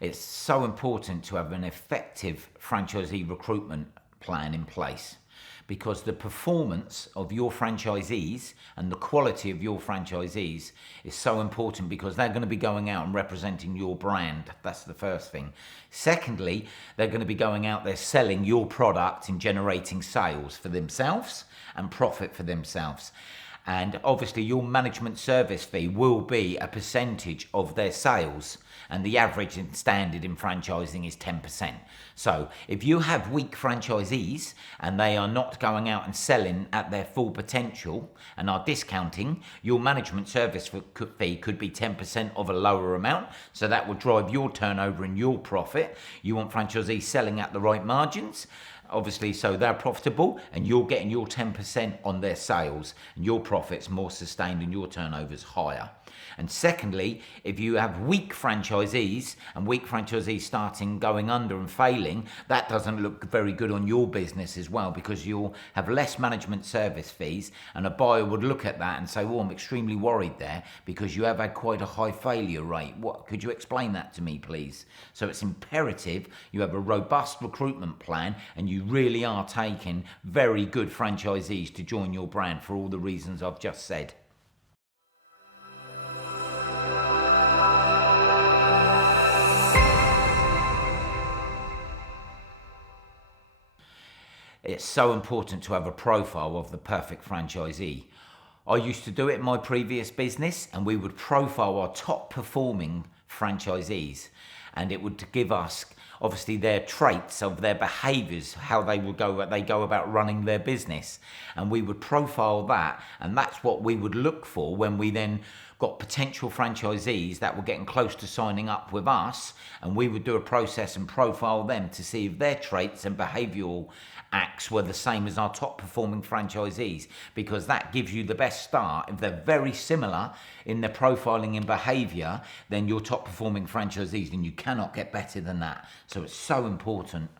It's so important to have an effective franchisee recruitment plan in place, because the performance of your franchisees and the quality of your franchisees is so important, because they're going to be going out and representing your brand. That's the first thing. Secondly, they're going to be going out there selling your product and generating sales for themselves and profit for themselves. And obviously your management service fee will be a percentage of their sales, and the average and standard in franchising is 10%. So if you have weak franchisees and they are not going out and selling at their full potential and are discounting, your management service fee could be 10% of a lower amount. So that will drive your turnover and your profit. You want franchisees selling at the right margins, obviously, so they're profitable and you're getting your 10% on their sales, and your profit's more sustained and your turnover's higher. And secondly, if you have weak franchisees and weak franchisees starting going under and failing, that doesn't look very good on your business as well, because you'll have less management service fees, and a buyer would look at that and say, well, I'm extremely worried there because you have had quite a high failure rate. What could you explain that to me, please? So it's imperative you have a robust recruitment plan and you really are taking very good franchisees to join your brand for all the reasons I've just said. It's so important to have a profile of the perfect franchisee. I used to do it in my previous business, and we would profile our top performing franchisees, and it would give us obviously their traits of their behaviors, how they go about running their business, and we would profile that, and that's what we would look for when we then got potential franchisees that were getting close to signing up with us, and we would do a process and profile them to see if their traits and behavioral acts were the same as our top performing franchisees, because that gives you the best start. If they're very similar in their profiling and behavior, then your top performing franchisees, and you cannot get better than that. So it's so important.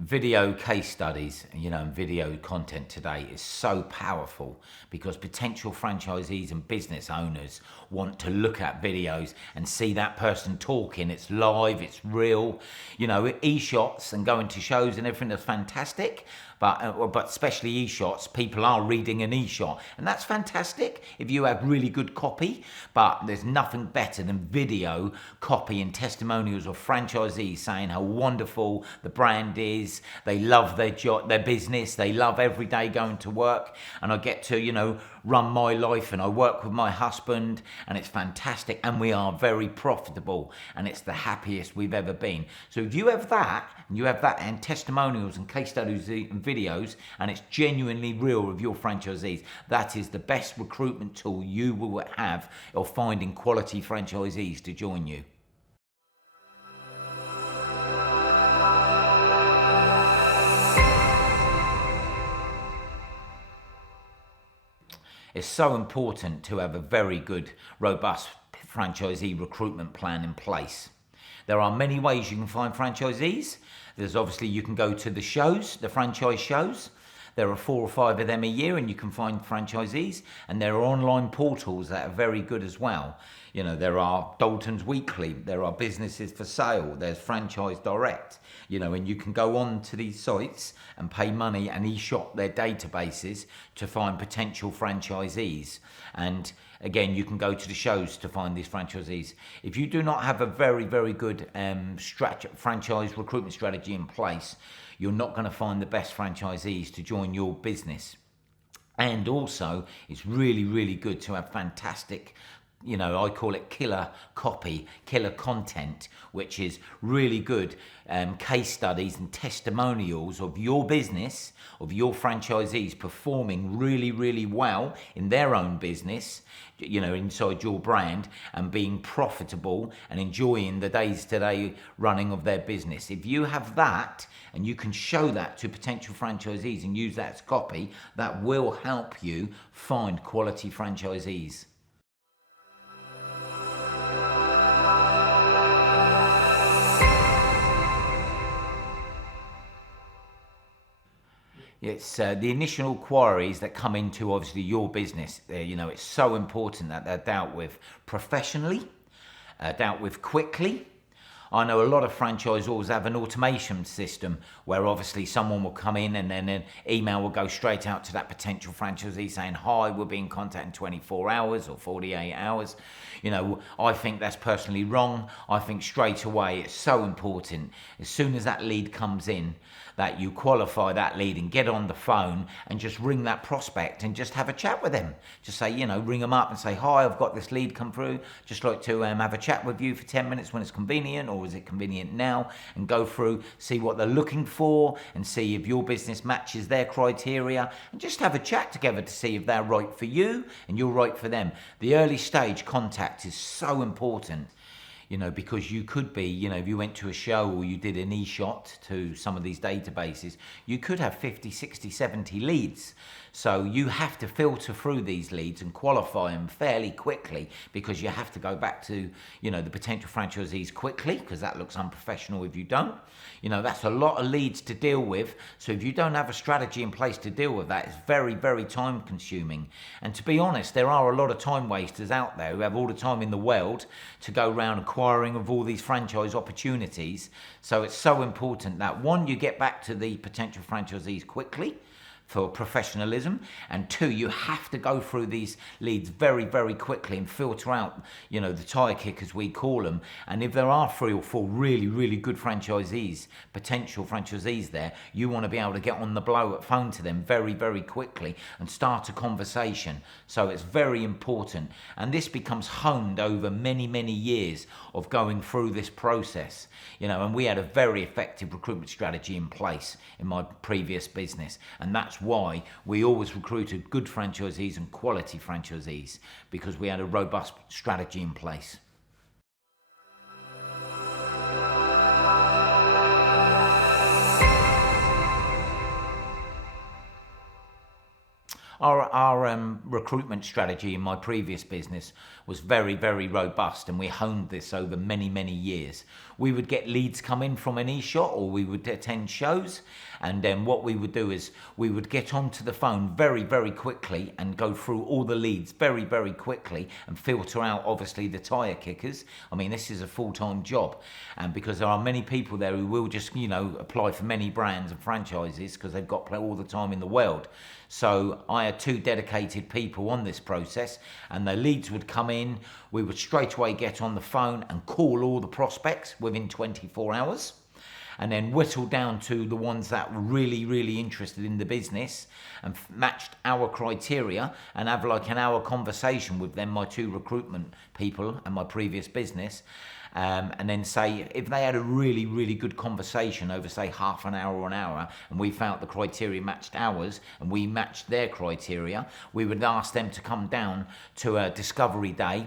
Video case studies, and video content today is so powerful, because potential franchisees and business owners want to look at videos and see that person talking. It's live, it's real. E-shots and going to shows and everything is fantastic, but especially e-shots, people are reading an e-shot, and that's fantastic if you have really good copy, but there's nothing better than video copy and testimonials of franchisees saying how wonderful the brand is. They love their job, their business, they love every day going to work, and I get to run my life, and I work with my husband, and it's fantastic, and we are very profitable, and it's the happiest we've ever been. So if you have that, and testimonials and case studies and videos, and it's genuinely real of your franchisees, that is the best recruitment tool you will have of finding quality franchisees to join you. It's so important to have a very good, robust franchisee recruitment plan in place. There are many ways you can find franchisees. There's obviously, you can go to the shows, the franchise shows. There are 4 or 5 of them a year, and you can find franchisees. And there are online portals that are very good as well. There are Dalton's Weekly, there are Businesses for Sale, there's Franchise Direct, and you can go on to these sites and pay money and e-shop their databases to find potential franchisees. And again, you can go to the shows to find these franchisees. If you do not have a very, very good franchise recruitment strategy in place, you're not going to find the best franchisees to join your business. And also, it's really, really good to have fantastic, I call it killer copy, killer content, which is really good case studies and testimonials of your business, of your franchisees performing really, really well in their own business, inside your brand, and being profitable and enjoying the day-to-day running of their business. If you have that and you can show that to potential franchisees and use that as copy, that will help you find quality franchisees. It's the initial inquiries that come into obviously your business. It's so important that they're dealt with professionally, dealt with quickly. I know a lot of franchisors have an automation system where obviously someone will come in and then an email will go straight out to that potential franchisee saying, hi, we'll be in contact in 24 hours or 48 hours. I think that's personally wrong. I think straight away it's so important, as soon as that lead comes in, that you qualify that lead and get on the phone and just ring that prospect and just have a chat with them. Just say, ring them up and say, hi, I've got this lead come through. Just like to have a chat with you for 10 minutes when it's convenient, or is it convenient now? And go through, see what they're looking for and see if your business matches their criteria, and just have a chat together to see if they're right for you and you're right for them. The early stage contact is so important. Because you could be, if you went to a show or you did an e-shot to some of these databases, you could have 50, 60, 70 leads. So you have to filter through these leads and qualify them fairly quickly, because you have to go back to, the potential franchisees quickly, because that looks unprofessional if you don't. That's a lot of leads to deal with. So if you don't have a strategy in place to deal with that, it's very, very time consuming. And to be honest, there are a lot of time wasters out there who have all the time in the world to go around acquiring of all these franchise opportunities. So it's so important that, one, you get back to the potential franchisees quickly for professionalism, and two, you have to go through these leads very, very quickly and filter out, the tire kickers, we call them. And if there are 3 or 4 really, really good franchisees, potential franchisees there, you want to be able to get on the blow at phone to them very, very quickly and start a conversation. So it's very important, and this becomes honed over many, many years of going through this process. And we had a very effective recruitment strategy in place in my previous business, and that's why we always recruited good franchisees and quality franchisees, because we had a robust strategy in place. Our recruitment strategy in my previous business was very, very robust, and we honed this over many, many years. We would get leads come in from an e-shot, or we would attend shows, and then what we would do is we would get onto the phone very, very quickly and go through all the leads very, very quickly and filter out obviously the tire kickers. I mean, this is a full-time job, and because there are many people there who will just apply for many brands and franchises because they've got all the time in the world. So I had 2 dedicated people on this process, and the leads would come in. We would straight away get on the phone and call all the prospects within 24 hours, and then whittle down to the ones that were really, really interested in the business and matched our criteria, and have like an hour conversation with them, my 2 recruitment people and my previous business. And then say, if they had a really, really good conversation over, say, half an hour or an hour, and we felt the criteria matched ours and we matched their criteria, we would ask them to come down to a discovery day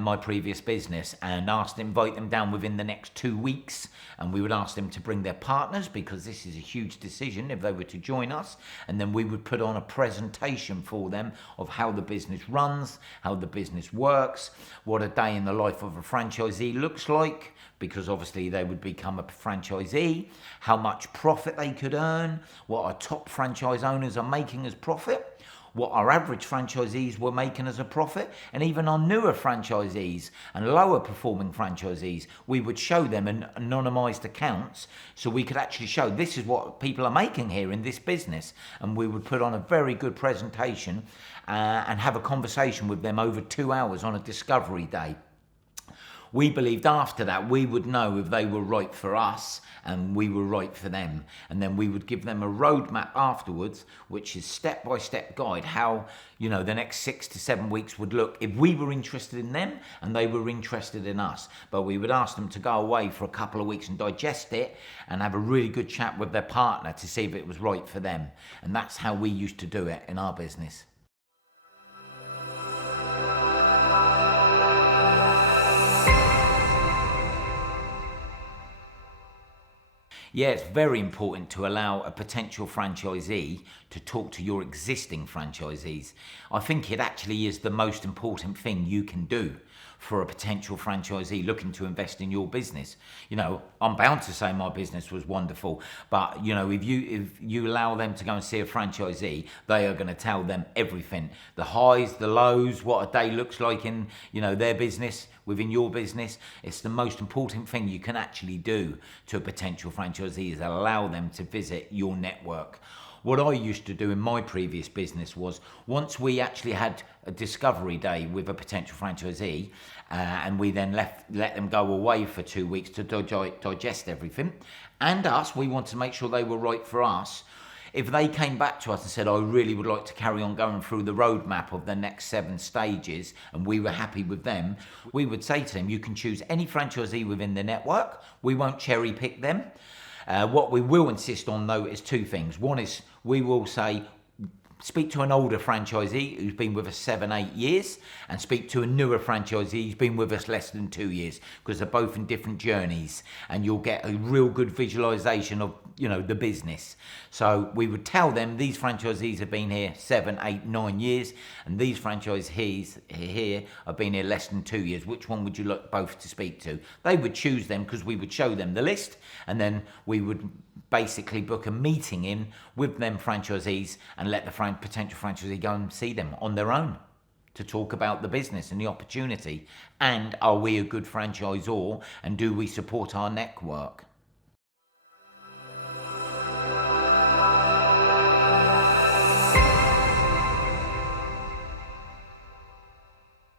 my previous business, and invite them down within the next 2 weeks, and we would ask them to bring their partners, because this is a huge decision if they were to join us, and then we would put on a presentation for them of how the business runs, how the business works, what a day in the life of a franchisee looks like, because obviously they would become a franchisee, how much profit they could earn, what our top franchise owners are making as profit, what our average franchisees were making as a profit, and even our newer franchisees and lower performing franchisees, we would show them an anonymized accounts, so we could actually show this is what people are making here in this business, and we would put on a very good presentation and have a conversation with them over 2 hours on a discovery day. We believed after that we would know if they were right for us and we were right for them. And then we would give them a roadmap afterwards, which is step-by-step guide how, the next 6 to 7 weeks would look if we were interested in them and they were interested in us. But we would ask them to go away for a couple of weeks and digest it and have a really good chat with their partner to see if it was right for them. And that's how we used to do it in our business. Yeah, it's very important to allow a potential franchisee to talk to your existing franchisees. I think it actually is the most important thing you can do. for a potential franchisee looking to invest in your business. You know, I'm bound to say my business was wonderful, but you know, if you allow them to go and see a franchisee, they are going to tell them everything, the highs, the lows, what a day looks like in, you know, their business, within your business. It's the most important thing you can actually do to a potential franchisee, is allow them to visit your network. What I used to do in my previous business was, once we actually had a discovery day with a potential franchisee, and we then let them go away for 2 weeks to digest everything, and us, we wanted to make sure they were right for us. If they came back to us and said, I really would like to carry on going through the roadmap of the next 7 stages, and we were happy with them, we would say to them, you can choose any franchisee within the network. We won't cherry pick them. What we will insist on, though, is 2 things. One is, we will say, speak to an older franchisee who's been with us 7, 8 years, and speak to a newer franchisee who's been with us less than 2 years, because they're both in different journeys, and you'll get a real good visualization of, you know, the business. So we would tell them, these franchisees have been here 7, 8, 9 years, and these franchisees here have been here less than 2 years. Which one would you like both to speak to? They would choose them, because we would show them the list, and then we would basically book a meeting in with them franchisees and let the potential franchisee go and see them on their own to talk about the business and the opportunity. And are we a good franchisor, and do we support our network?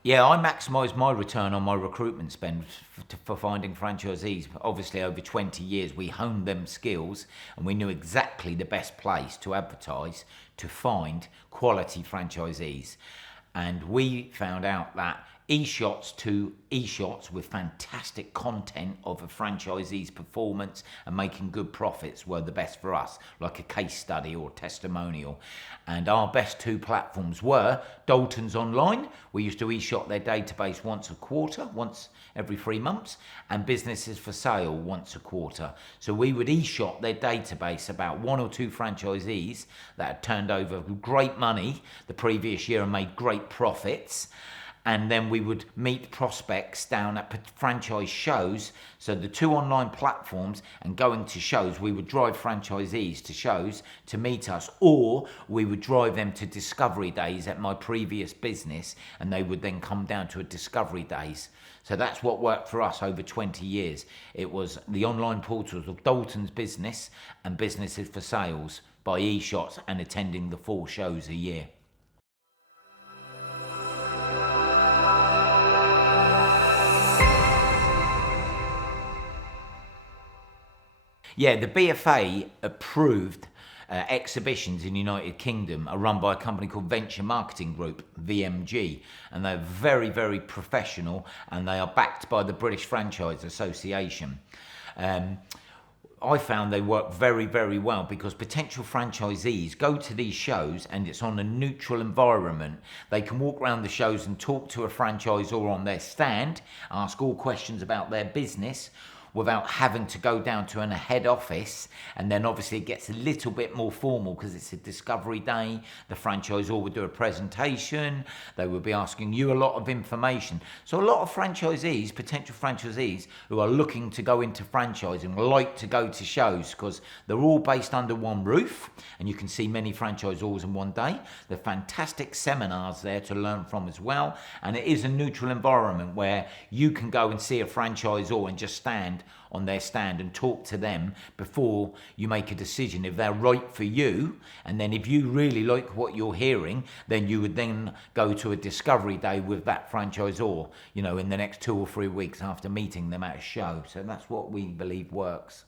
Yeah, I maximise my return on my recruitment spend for finding franchisees. Obviously, over 20 years, we honed them skills, and we knew exactly the best place to advertise to find quality franchisees. And we found out that e-shots to e-shots with fantastic content of a franchisee's performance and making good profits were the best for us, like a case study or testimonial. And our best 2 platforms were Dalton's Online. We used to e-shot their database once a quarter, once every 3 months, and Businesses for Sale once a quarter. So we would e-shot their database about 1 or 2 franchisees that had turned over great money the previous year and made great profits. And then we would meet prospects down at franchise shows. So the 2 online platforms, and going to shows, we would drive franchisees to shows to meet us, or we would drive them to discovery days at my previous business, and they would then come down to a discovery days. So that's what worked for us over 20 years. It was the online portals of Dalton's Business and Businesses for Sales by e-shots, and attending the 4 shows a year. Yeah, the BFA approved exhibitions in the United Kingdom are run by a company called Venture Marketing Group, VMG, and they're very, very professional, and they are backed by the British Franchise Association. I found they work very, very well, because potential franchisees go to these shows and it's on a neutral environment. They can walk around the shows and talk to a franchisor on their stand, ask all questions about their business, without having to go down to a head office. And then obviously it gets a little bit more formal because it's a discovery day. The franchisor would do a presentation. They would be asking you a lot of information. So a lot of franchisees, potential franchisees who are looking to go into franchising, like to go to shows because they're all based under one roof and you can see many franchisors in one day. There are fantastic seminars there to learn from as well. And it is a neutral environment where you can go and see a franchisor and just stand on their stand and talk to them before you make a decision if they're right for you. And then if you really like what you're hearing, then you would then go to a discovery day with that franchisor, you know, in the next 2 or 3 weeks after meeting them at a show. So that's what we believe works.